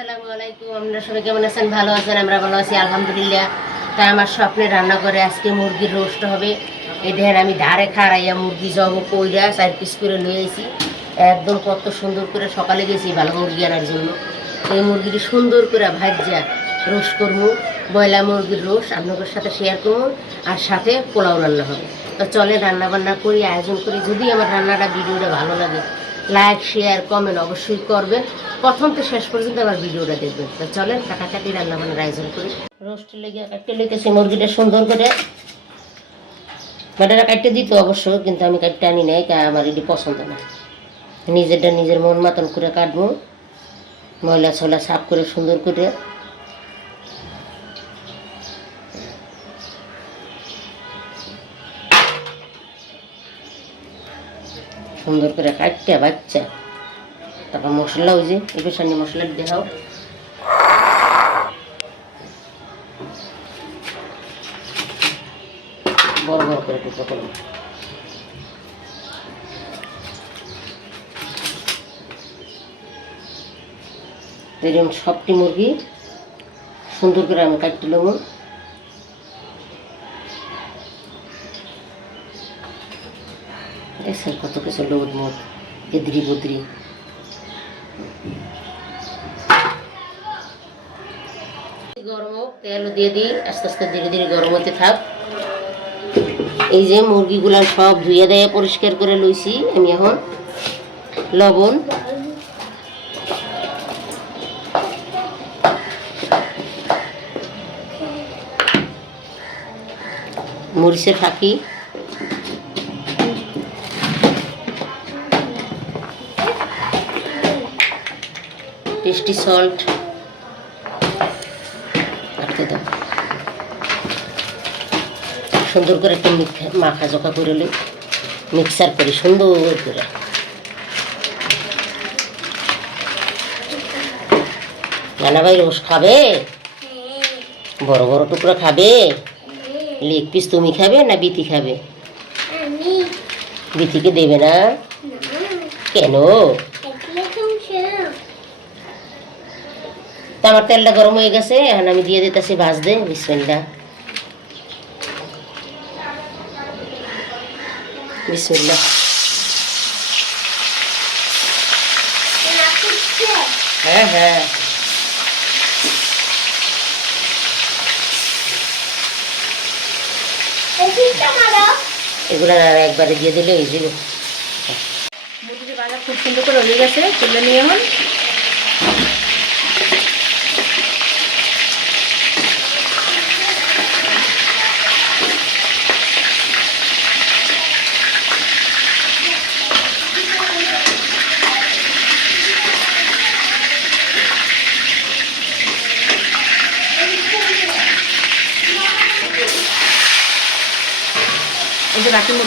আসসালামু আলাইকুম। আপনারা সবাই কেমন আছেন? ভালো আছেন? আমরা ভালো আছি, আলহামদুলিল্লাহ। তাই আমার স্বপ্নে রান্না করে আজকে মুরগির রোস্ট হবে। এই দেখেন, আমি ধারে খাড়াইয়া মুরগি জব কইরা চার পিস করে লয়ে আইছি। একদম কত সুন্দর করে সকালে গেছি ভালো মুরগি আনার জন্য। এই মুরগিটি সুন্দর করে ভাজ্যা রোস্ট করব। বয়লা মুরগির রোস্ট আপনাদের সাথে শেয়ার করব। আর সাথে পোলাও রান্না হবে। তো চলে রান্না বান্না করি, আয়োজন করি। যদি আমার রান্নাটা, ভিডিওটা ভালো লাগে লাইক শেয়ার কমেন্ট অবশ্যই করবেন প্রথম তো শেষ পর্যন্ত আমার ভিডিওটা দেখবেন। তো চলেন, কাটাকাটি মানে আয়োজন করি। রোস্ট লেগে কাটতে লেগেছি মুরগিটা সুন্দর করে। বাটারা কাটতে দিত অবশ্য, কিন্তু আমি কাটতে আনি নাই আমার এটি পছন্দ না। নিজেরটা নিজের মন মতন করে কাটবো। ময়লা ছলা সাফ করে সুন্দর করে সুন্দর করে কাটতে বাচ্চা। তারপর মশলা ওই যে এবার সামনে মশলা দেখাও বড় বড় করে টুকরো করব এরকম সবটি মুরগি সুন্দর করে আমি কাটতে নেব দেখছেন কত কিছু লোদ মোট এদ্রি বদ্রি। গরম তেল দিয়ে দিই, আস্তে আস্তে ধীরে ধীরে গরম হতে থাক। এই যে মুরগিগুলা সব ধুয়ে দেয় পরিষ্কার করে লইছি আমি এখন। লবণ। মরিচের ফাঁকি। Tasty salt. রাখতে দাও। সুন্দর করে একটা মাখা জোখা করে লই মিক্সার করি সুন্দর করে। নানা ভাই রোজ খাবে? বড় বড় টুকরো খাবে? লেগ পিস তুমি খাবে না বিতি খাবে? বিতিকে দেবে না। কেন? আমার তেলটা গরম হয়ে গেছে, এখন আমি দিয়ে দিতেছি ভাজতে বিসমিল্লা বিসমিল্লা হ্যাঁ হ্যাঁ। এগুলো আর একবারে দিয়ে দিলে হয়ে যাবে। মুরগির বাজার খুব সুন্দর করে হয়ে গেছে, তুলে নিয়ে এখন।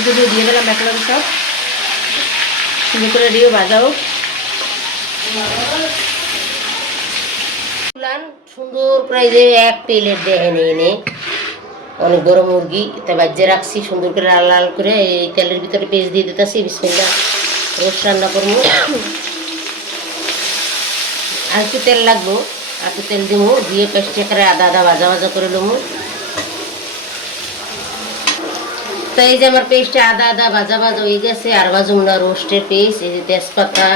মধ্যে দিয়ে দিয়ে দিলাম একলাম সব সুন্দর করে দিয়ে তুলান সুন্দর করে যে এক প্লেট দেখেন এনে অনেক বড় মুরগি, তা বাজ্যে রাখছি, সুন্দর করে লাল লাল করে এই তেলের ভিতরে পেঁচ দিয়ে দিতেছি বিসমিল্লা রোজ রান্না করব। আর একটু তেল লাগবো, আর তেল দিব, দিয়ে পেস্টে করে আদা আদা ভাজা ভাজা করে নেব। তো এই যে আমার পেস্টে আদা আদা ভাজা ভাজা হয়ে গেছে, আর ভাজুম না রোস্টের পেস্ট, এই যে তেজপাতা,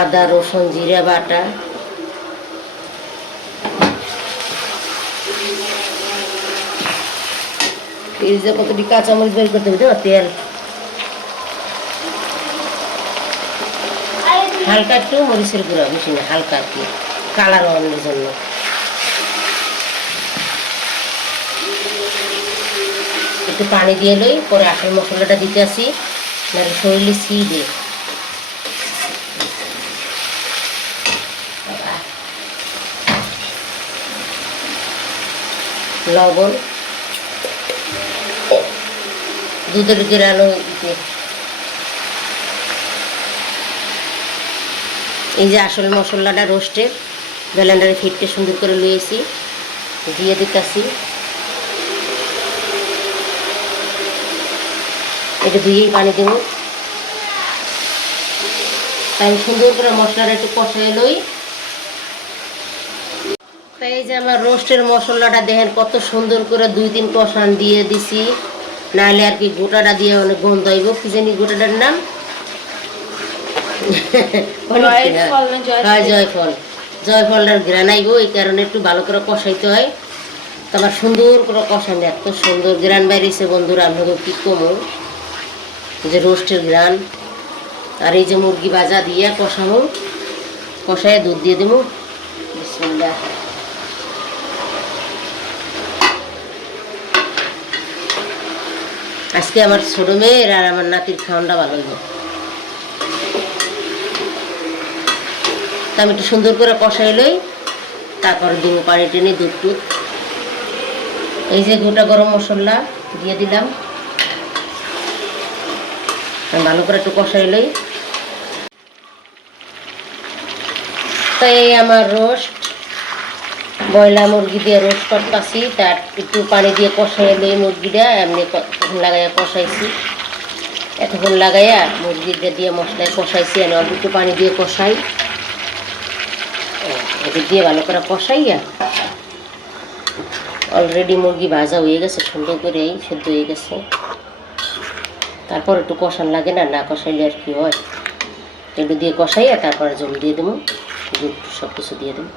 আদা, রসুন, জিরা, বাটা যে কতটি কাঁচামরিচ বের করতে হবে? তেল হালকা একটু মরিচের গুঁড়া, বেশি না, হালকা আর কি, কালার অন্যের জন্য একটু পানি দিয়ে লই, পরে আসল মশলাটা দিতে আসি, নাহলে শরীরে সি দে লবণ দুধের গেরানো এই যে আসল মশলাটা রোস্টের ব্লেন্ডারে ফিটতে সুন্দর করে লুয়েছি, দিয়ে দিতেছি এটা ধুয়েই পানি দেবো। তাই সুন্দর করে মশলাটা একটু কষাই লই। তাই এই যে আমার রোস্টের মশলাটা দেখেন কত সুন্দর করে দুই তিন কষান দিয়ে দিছি। নাহলে আর কি গোটাটা দিয়ে অনেক গন্ধ হইব কি জানি গোটাটার নাম? জয়ফল? হ্যাঁ জয়ফল? জয়ফলটার গ্রান আইব এই কারণে একটু ভালো করে কষাইতে হয়। তো আমার সুন্দর করে কষান এত সুন্দর গ্রান বাইরেছে বন্ধুরা আপনাদের কি কমো? যে রোস্টের গ্রান, আর এই যে মুরগি ভাজা দিয়ে কষানো কষায় দুধ দিয়ে দেবো। আজকে আমার ছোট মেয়ের আর আমার নাতির খাওয়ানটা ভালো হইব তা আমি একটু সুন্দর করে কষাই লই, তারপরে দিব পানি টেনে দুধ টুধ এই যে গোটা গরম মশলা দিয়ে দিলাম। ভালো করে একটু কষাই লই। তো এই আমার রোস্ট। বয়লা মুরগি দিয়ে রোস্ট করতেছি, তার একটু পানি দিয়ে কষাই লই মুরগিটা, এমনি লাগাইয়া কষাইছি। এতক্ষণ লাগাইয়া মুরগিটা দিয়ে মশলায় কষাইছি আমি অল্প একটু পানি দিয়ে কষাই। এদিক দিয়ে ভালো করে কষাইয়া অলরেডি মুরগি ভাজা হয়ে গেছে, সুন্দর করে এই সেদ্ধ হয়ে গেছে। তারপর একটু কষান লাগে না না কষাইলে আর কি হয়? একটু দিয়ে কষাইয়া তারপরে জল দিয়ে দেবো দুধ সব কিছু দিয়ে দেবো।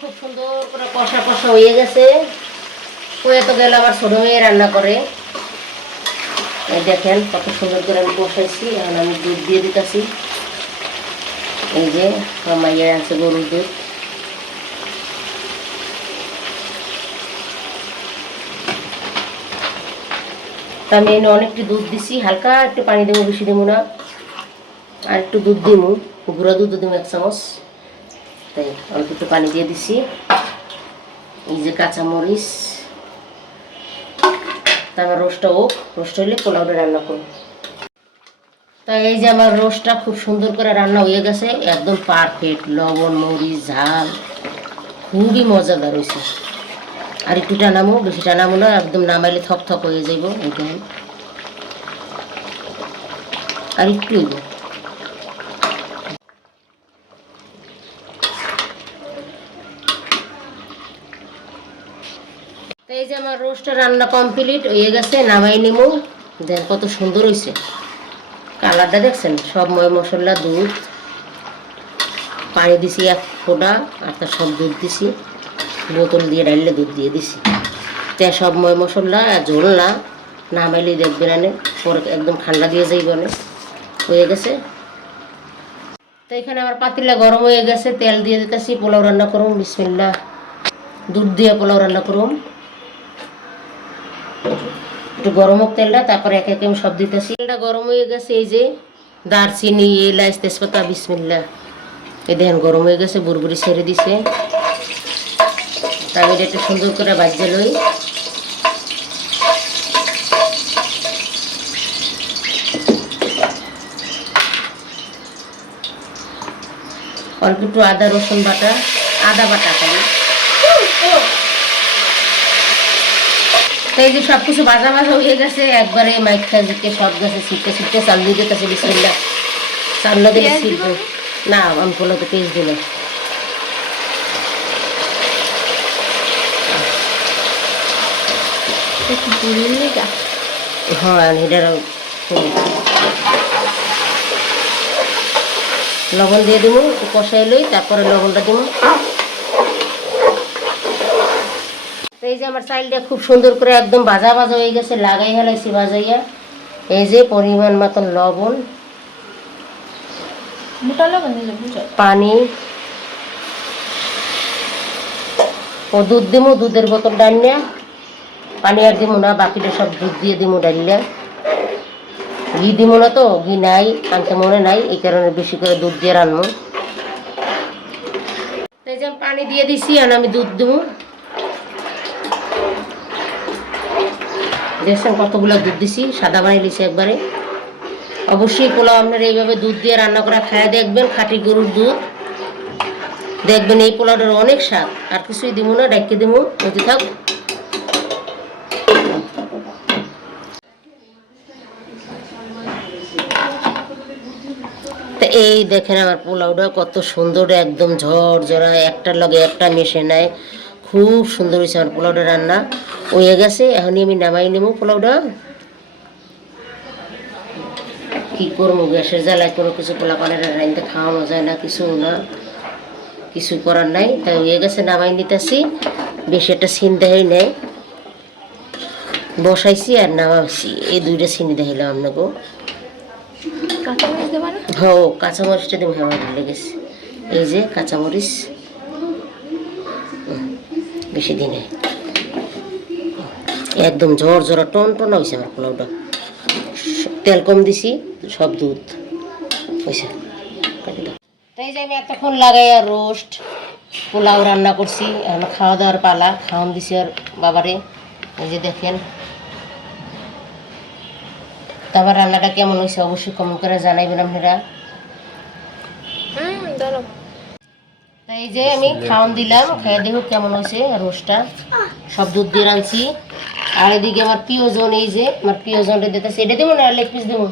খুব সুন্দর করে কষা কষা হয়ে গেছে। হয়ে তো গেল আবার ছোটো মেয়ে রান্না করে। দেখেন কত সুন্দর করে আমি কষাইছি, এখন আমি দুধ দিয়ে দিতেছি। এই যে আমার ইয়ে আছে গরুর দুধ। তা আমি এনে অনেকটি দুধ দিছি, হালকা একটু পানি দেবো, বেশি দেবো না। আর একটু দুধ দিবো গুঁড়া দুধ দেবো এক চামচ। তাই অল্প একটু পানি দিয়ে দিছি। এই যে কাঁচামরিচ। তারপর রোস্টটা হোক, রোস্ট হইলে পোলাওটা রান্না করব। তাই এই যে আমার রোস্টটা খুব সুন্দর করে রান্না হয়ে গেছে, একদম পারফেক্ট লবণ, মরিচ, ঝাল, খুবই মজাদার হয়েছে। আর একটু টানামো, বেশি টানামো না, একদম নামাইলে থক থক হয়ে যাইব একদম আর একটু এই যে আমার রোস্টটা রান্না কমপ্লিট হয়ে গেছে, নামাই নিমু। দেন কত সুন্দর হয়েছে কালারটা দেখছেন? সব ময় মশলা, দুধ। পানি দিছি এক ফোঁটা, আর তার সব দুধ দিছি। বোতল দিয়ে ডাইলে দুধ দিয়ে দিছি। তে সব ময় মশলা ঝোল না নামাইলে দেখবেন আনে পরে একদম ঠান্ডা দিয়ে যাইব হয়ে গেছে। তো এখানে আমার পাতিলা গরম হয়ে গেছে, তেল দিয়ে দিতেছি, পোলাও রান্না করুন বিসমিল্লা দুধ দিয়ে পোলাও রান্না করুন একটু গরম হোক তেলটা, তারপরে এক এক সব দিতেছি। তেলটা গরম হয়ে গেছে, এই যে দারচিনি, এলাচ, তেজপাতা বিসমিল্লা এই দেখেন গরম হয়ে গেছে, বুড়বুড়ি ছেড়ে দিছে। তা আমি এটা একটু সুন্দর করে বাজিয়ে লই। অল্প একটু আদা রসুন বাটা আদা বাটা তো এই যে সব কিছু ভাজা ভাজা হয়ে গেছে একবারে মাইকা জিতে সব গেছে ছিটতে ছিটতে চাল দিয়ে দিতেছে বিসমিল্লা চাল ছিটব। দিবো? না আমি কোনো তো পেঁয়াজ দিলে একটু পুড়িয়ে হ্যাঁ লবণ দিয়ে দিব একটু কষাই লই তারপরে লবণটা দিব এই যে আমার চাইলটা খুব সুন্দর করে একদম ভাজা ভাজা হয়ে গেছে লাগাই হেলাইছি ভাজাইয়া। এই যে পরিমাণ মতন লবণ। পানি। ও দুধ দিমু দুধের বোতল ডালিয়া পানি আর দিমু না, বাকিটা সব দুধ দিয়ে দিমু ডালিয়া ঘি দিমু না তো, ঘি নাই, আনতে মনে নাই, এই কারণে বেশি করে দুধ দিয়ে যে পানি দিয়ে দিছি, আর আমি দুধ দিমু। দেখছেন কতগুলো দুধ দিছি, সাদা বানিয়ে দিছি একবারে। অবশ্যই পোলাও আপনারা এইভাবে দুধ দিয়ে রান্না করা খায় দেখবেন, খাঁটি গরুর দুধ। দেখবেন এই পোলাওটার অনেক স্বাদ, আর কিছুই দিব না, ডাইকে দিব হতে থাক। এই দেখেন আমার পোলাওটা কত সুন্দর, একদম ঝড় ঝরা একটার লগে একটা মিশে নেয় খুব সুন্দর হয়েছে আমার পোলাওটা রান্না। হয়ে গেছে, এখনই আমি নামাই নেব পোলাওটা। কি করব, গ্যাসের জ্বালায় কোনো কিছু পোলা পানের রাইনতে খাওয়ানো যায় না, কিছু না। কিছু করার নাই, তাই হয়ে গেছে, নামাই নিতেছি। বেশি একটা সিন দেখাই নেই। বসাইছি আর নামাইছি। এই দুইটা সিন দেখাইলাম আপনাকে। দেবা না কাঁচামরিচটা দিয়ে আমার ভালো লেগেছে। এই যে কাঁচামরিচ। বেশি দিনে একদম ঝড় ঝরা টন টন হয়েছে আমার পোলাওটা। তেল কম দিছি, সব দুধ হয়েছে তাই যে আমি এতক্ষণ লাগাই আর রোস্ট, পোলাও রান্না করছি, এখন খাওয়া দাওয়ার পালা, খাওয়ান দিছি আর বাবারে। এই যে দেখেন তো আমার রান্নাটা কেমন হয়েছে অবশ্যই কমেন্ট করে জানাইবেন আপনারা। তো এই যে আমি খাওয়ান দিলাম খেয়ে দেখো কেমন হয়েছে রোস্টটা। সব দুধ দিয়ে রাঁধছি। আর এদিকে আমার প্রিয়জন এই যে আমার প্রিয়জনটা দিতেছে। এটা দেবো না লেগ পিস দেবো?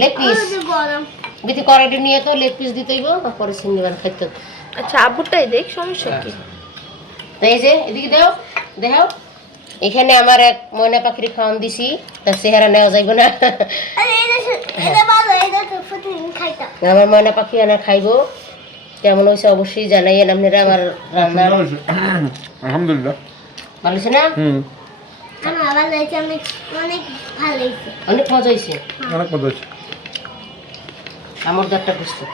লেগ পিস গরম। বিতি কড়াইটা নিয়ে তো লেগ পিস দিতেইব পরে সিন্নিবার খাইতে আচ্ছা আব্বুরটাই দেখ সমস্যা কি? তো এই যে এদিকে দাও দেখাও। এখানে আমার এক ময়না পাখির খাওয়ান দিছি তার চেহারা নেওয়া যাইব না। আমার ময়না পাখি আনা খাইবো। কেমন হয়েছে অবশ্যই জানাইয়েন আপনারা আমার রান্না। আলহামদুলিল্লাহ। ভালো হয়েছে না? অনেক হয়েছে মজা হয়েছে আমার দাঁতটা বুঝতে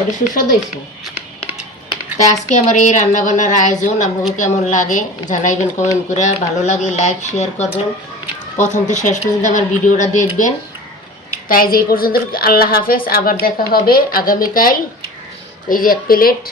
এইটা সুস্বাদু হয়েছে তা আজকে আমার এই রান্নাবান্নার আয়োজন আপনাকে কেমন লাগে জানাইবেন কমেন্ট করে। ভালো লাগে লাইক শেয়ার করবেন। প্রথম থেকে শেষ পর্যন্ত আমার ভিডিওটা দেখবেন। তাই যে পর্যন্ত, আল্লাহ হাফেজ। আবার দেখা হবে আগামীকাল। এই যে এক প্লেট।